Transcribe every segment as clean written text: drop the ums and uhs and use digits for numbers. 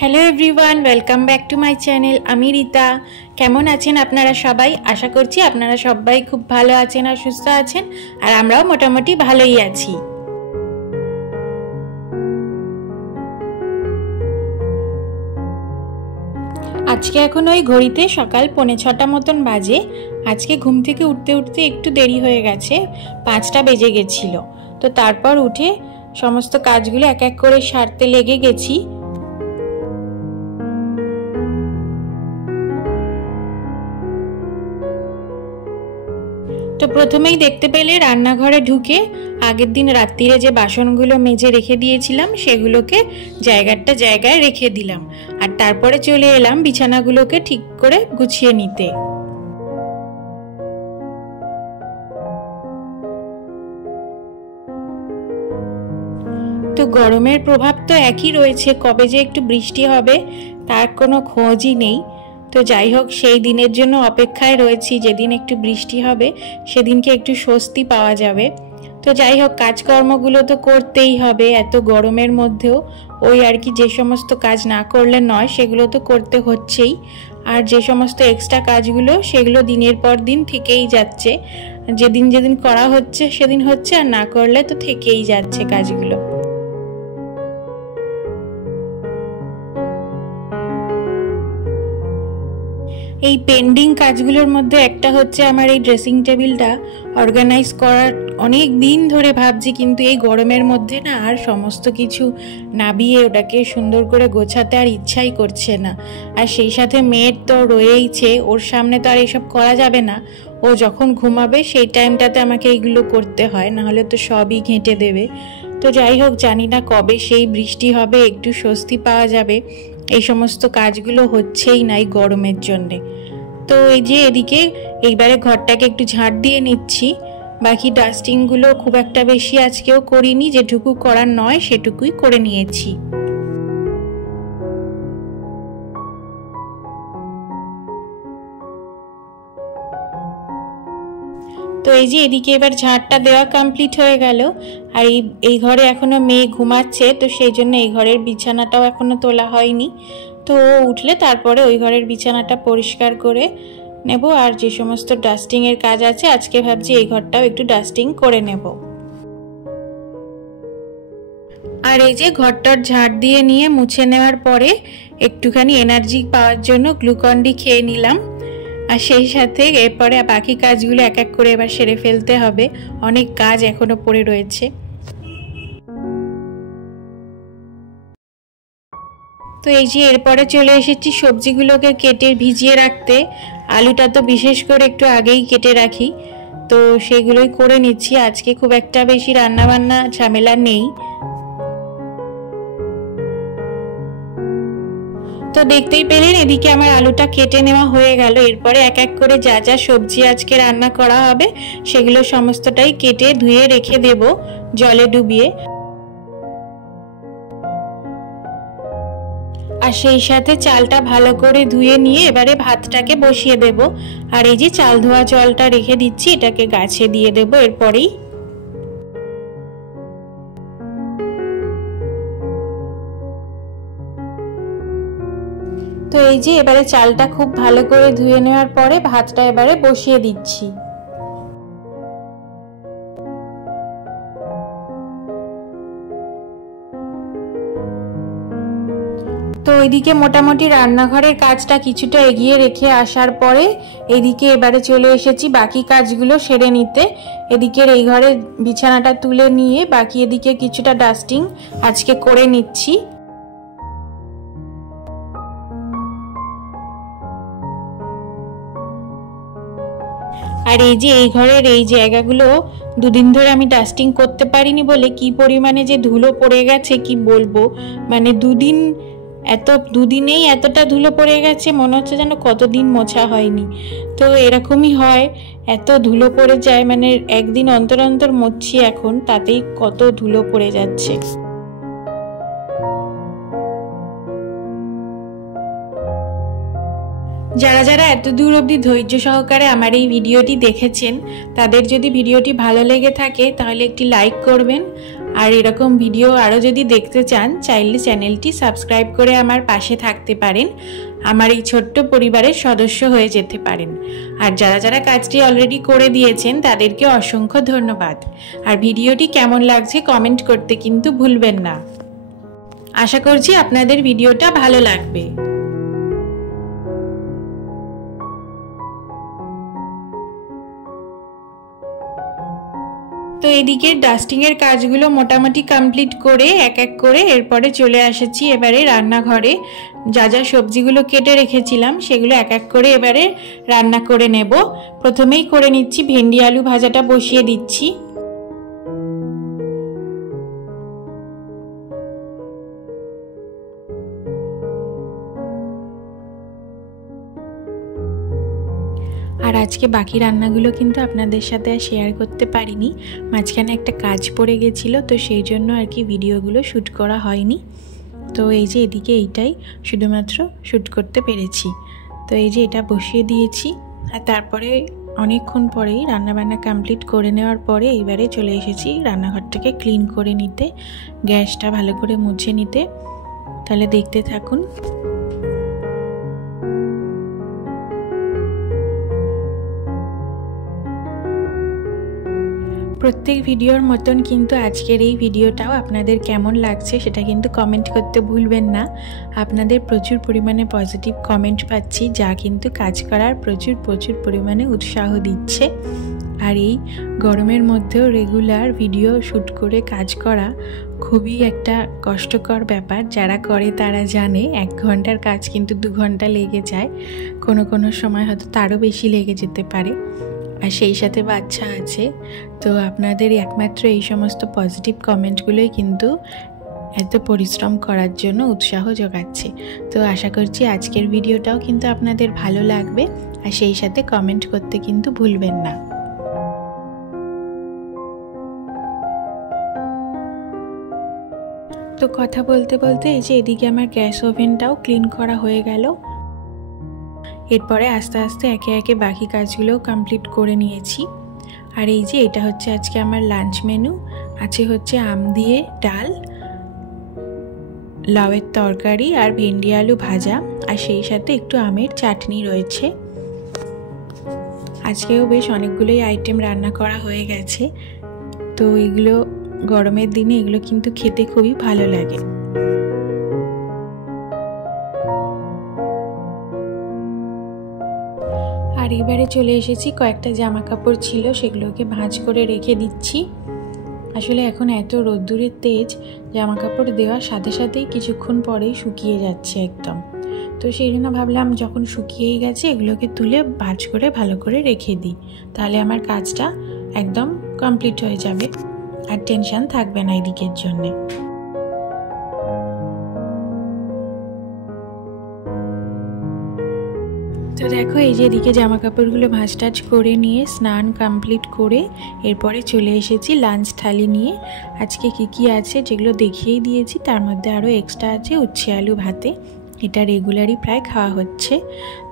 Hello everyone, welcome back to my channel. আমি রীতা। কেমন আছেন আপনারা সবাই? আশা করছি আপনারা সবাই খুব ভালো আছেন আর সুস্থ আছেন, আর আমরাও মোটামুটি ভালোই আছি। আজকে এখন ওই ঘড়িতে সকাল 5:45 মতন বাজে। আজকে ঘুম থেকে উঠতে উঠতে একটু দেরি হয়ে গেছে, 5টা বেজে গেছিল। তো তারপর উঠে সমস্ত কাজগুলো এক এক করে সারতে লেগে গেছি। তো প্রথমেই দেখতে পেলে রান্নাঘরে ঢুকে আগের দিন রাত্রিরে যে বাসনগুলো মেজে রেখে দিয়েছিলাম সেগুলোকে জায়গায় রেখে দিলাম, আর তারপরে চলে এলাম বিছানাগুলোকে ঠিক করে গুছিয়ে নিতে। তো গরমের প্রভাব তো একই রয়েছে, কবে যে একটু বৃষ্টি হবে তার কোনো খোঁজই নেই। তো যাই হোক, সেই দিনের জন্য অপেক্ষায় রয়েছি, যেদিন একটু বৃষ্টি হবে সেদিনকে একটু স্বস্তি পাওয়া যাবে। তো যাই হোক, কাজকর্মগুলো তো করতেই হবে এত গরমের মধ্যেও। ওই আর কি, যে সমস্ত কাজ না করলে নয় সেগুলো তো করতে হচ্ছেই, আর যে সমস্ত এক্সট্রা কাজগুলো সেগুলো দিনের পর দিন থেকেই যাচ্ছে। যেদিন যেদিন করা হচ্ছে সেদিন হচ্ছে, আর না করলে তো থেকেই যাচ্ছে কাজগুলো। এই পেন্ডিং কাজগুলোর মধ্যে একটা হচ্ছে আমার এই ড্রেসিং টেবিলটা অর্গানাইজ করার। অনেক দিন ধরে ভাবছি, কিন্তু এই গরমের মধ্যে না আর সমস্ত কিছু নাবিয়ে ওটাকে সুন্দর করে গোছাতে আর ইচ্ছাই করছে না। আর সেই সাথে মেয়ের তো রয়েইছে, ওর সামনে তো আর এইসব করা যাবে না। ও যখন ঘুমাবে সেই টাইমটাতে আমাকে এইগুলো করতে হয়, নাহলে তো সবই ঘেঁটে দেবে। তো যাই হোক, জানি না কবে সেই বৃষ্টি হবে, একটু স্বস্তি পাওয়া যাবে। এই সমস্ত কাজগুলো হচ্ছেই না এই গরমের জন্যে। তো এই যে এদিকে এইবারে ঘরটাকে একটু ঝাঁট দিয়ে নিচ্ছি। বাকি ডাস্টিংগুলো খুব একটা বেশি আজকেও করিনি, যেটুকু করার নয় সেটুকুই করে নিয়েছি। তো এই যে এদিকে এবার ঝাঁটটা দেওয়া কমপ্লিট হয়ে গেল। আর এই ঘরে এখনো মেয়ে ঘুমাচ্ছে, তো সেই জন্য এই ঘরের বিছানাটাও এখনো তোলা হয়নি। তো উঠলে তারপরে ওই ঘরের বিছানাটা পরিষ্কার করে নেব। আর যে সমস্ত ডাস্টিং এর কাজ আছে আজকে ভাবছি এই ঘরটাও একটু ডাস্টিং করে নেব। আর এই যে ঘরটার ঝাড় দিয়ে নিয়ে মুছে নেওয়ার পরে একটুখানি এনার্জি পাওয়ার জন্য গ্লুকন ডি খেয়ে নিলাম। আর সেই সাথে এরপরে বাকি কাজগুলো এক এক করে এবার সেরে ফেলতে হবে, অনেক কাজ এখনো পড়ে রয়েছে। তো এই যে এরপরে চলে এসেছি সবজিগুলোকে কেটে ভিজিয়ে রাখতে। আলুটা তো বিশেষ করে একটু আগেই কেটে রাখি, তো সেগুলোই করে নিচ্ছি। আজকে খুব একটা বেশি রান্নাবান্না ঝামেলা নেই। তো দেখতেই পেলেন এদিকে আমার আলুটা কেটে নেওয়া হয়ে গেল। এরপরে এক এক করে যা যা সবজি আজকে রান্না করা হবে সেগুলো সমস্তটাই কেটে ধুয়ে রেখে দেব জলে ডুবিয়ে। আর সেই সাথে চালটা ভালো করে ধুয়ে নিয়ে এবারে ভাতটাকে বসিয়ে দেব। আর এই যে চাল ধোয়া জলটা রেখে দিচ্ছি, এটাকে গাছে দিয়ে দেব এরপরেই। তো এই যে এবারে চালটা খুব ভালো করে ধুয়ে নেওয়ার পরে ভাতটা এবারে বসিয়ে দিচ্ছি। তো ওইদিকে মোটামুটি রান্নাঘরের কাজটা কিছুটা এগিয়ে রেখে আসার পরে এদিকে এবারে চলে এসেছি বাকি কাজগুলো সেরে নিতে। এদিকের এই ঘরে বিছানাটা তুলে নিয়ে বাকি এদিকে কিছুটা ডাস্টিং আজকে করে নিচ্ছি। আর এই যে এই ঘরের এই জায়গাগুলো দুদিন ধরে আমি ডাস্টিং করতে পারিনি বলে কি পরিমাণে যে ধুলো পড়ে গেছে কি বলবো। মানে দুদিনেই এতটা ধুলো পড়ে গেছে, মনে হচ্ছে যেন কতদিন মোছা হয়নি। তো এরকমই হয়, এত ধুলো পড়ে যায়, মানে একদিন অন্তর অন্তর মুছছি এখন, তাতেই কত ধুলো পড়ে যাচ্ছে। যারা যারা এত দূর অবধি ধৈর্য সহকারে আমার এই ভিডিওটি দেখেছেন, তাদের যদি ভিডিওটি ভালো লেগে থাকে তাহলে একটি লাইক করবেন। আর এরকম ভিডিও আরও যদি দেখতে চান চাইলে চ্যানেলটি সাবস্ক্রাইব করে আমার পাশে থাকতে পারেন, আমার এই ছোট্ট পরিবারের সদস্য হয়ে যেতে পারেন। আর যারা যারা কাজটি অলরেডি করে দিয়েছেন তাদেরকে অসংখ্য ধন্যবাদ। আর ভিডিওটি কেমন লাগছে কমেন্ট করতে কিন্তু ভুলবেন না। আশা করছি আপনাদের ভিডিওটা ভালো লাগবে। তো এদিকে ডাস্টিংয়ের কাজগুলো মোটামুটি কমপ্লিট করে এক এক করে এরপরে চলে এসেছি এবারে রান্নাঘরে। যা যা সবজিগুলো কেটে রেখেছিলাম সেগুলো এক এক করে এবারে রান্না করে নেব। প্রথমেই করে নিচ্ছি ভেন্ডি আলু ভাজাটা, বসিয়ে দিচ্ছি। আর আজকে বাকি রান্নাগুলো কিন্তু আপনাদের সাথে আর শেয়ার করতে পারিনি, মাঝখানে একটা কাজ পড়ে গেছিলো, তো সেই জন্য আর কি ভিডিওগুলো শ্যুট করা হয়নি। তো এই যে এদিকে এইটাই শুধুমাত্র শ্যুট করতে পেরেছি। তো এই যে এটা বসিয়ে দিয়েছি। আর তারপরে অনেকক্ষণ পরেই রান্নাবান্না কমপ্লিট করে নেওয়ার পরে এইবারে চলে এসেছি রান্নাঘরটাকে ক্লিন করে নিতে, গ্যাসটা ভালো করে মুছে নিতে। তাহলে দেখতে থাকুন। প্রত্যেক ভিডিওর মতন কিন্তু আজকের এই ভিডিওটাও আপনাদের কেমন লাগছে সেটা কিন্তু কমেন্ট করতে ভুলবেন না। আপনাদের প্রচুর পরিমাণে পজিটিভ কমেন্ট পাচ্ছি, যা কিন্তু কাজ করার প্রচুর পরিমাণে উৎসাহ দিচ্ছে। আর এই গরমের মধ্যেও রেগুলার ভিডিও শ্যুট করে কাজ করা খুবই একটা কষ্টকর ব্যাপার। যারা করে তারা জানে 1 ঘন্টার কাজ কিন্তু 2 ঘন্টা লেগে যায়, কোনো সময় হয়তো তারও বেশি লেগে যেতে পারে। আর সেই সাথে বাচ্চা আছে। তো আপনাদের একমাত্র এই সমস্ত পজিটিভ কমেন্টগুলোই কিন্তু এত পরিশ্রম করার জন্য উৎসাহ যোগাচ্ছে। তো আশা করছি আজকের ভিডিওটাও কিন্তু আপনাদের ভালো লাগবে। আর সেই সাথে কমেন্ট করতে কিন্তু ভুলবেন না। তো কথা বলতে বলতে এই যে এদিকে আমার গ্যাস ওভেনটাও ক্লিন করা হয়ে গেল। এরপরে আস্তে আস্তে একে একে বাকি কাজগুলোও কমপ্লিট করে নিয়েছি। আর এই যে এটা হচ্ছে আজকে আমার লাঞ্চ মেনু। আছে হচ্ছে আম দিয়ে ডাল, লাউয়ের তরকারি আর ভেন্ডি আলু ভাজা, আর সেই সাথে একটু আমের চাটনি রয়েছে। আজকেও বেশ অনেকগুলোই আইটেম রান্না করা হয়ে গেছে। তো এগুলো গরমের দিনে এগুলো কিন্তু খেতে খুবই ভালো লাগে। আর এবারে চলে এসেছি, কয়েকটা জামা কাপড় ছিল সেগুলোকে ভাঁজ করে রেখে দিচ্ছি। আসলে এখন এত রোদ্দুরের তেজ, জামা কাপড় দেওয়ার সাথে সাথেই কিছুক্ষণ পরেই শুকিয়ে যাচ্ছে একদম। তো সেই জন্য ভাবলাম যখন শুকিয়েই গেছে এগুলোকে তুলে ভাঁজ করে ভালো করে রেখে দিই, তাহলে আমার কাজটা একদম কমপ্লিট হয়ে যাবে আর টেনশন থাকবে না এদিকের জন্যে। তো দেখো এই যে এদিকে জামা কাপড়গুলো ভাঁজ টাজ করে নিয়ে স্নান কমপ্লিট করে এরপরে চলে এসেছি লাঞ্চ থালি নিয়ে। আজকে কি আছে যেগুলো দেখিয়েই দিয়েছি, তার মধ্যে আরও এক্সট্রা আছে উচ্ছে আলু ভাতে। এটা রেগুলারই প্রায় খাওয়া হচ্ছে।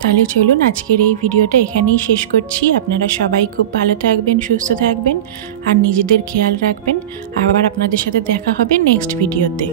তাহলে চলুন আজকের এই ভিডিওটা এখানেই শেষ করছি। আপনারা সবাই খুব ভালো থাকবেন, সুস্থ থাকবেন আর নিজেদের খেয়াল রাখবেন। আবার আপনাদের সাথে দেখা হবে নেক্সট ভিডিওতে।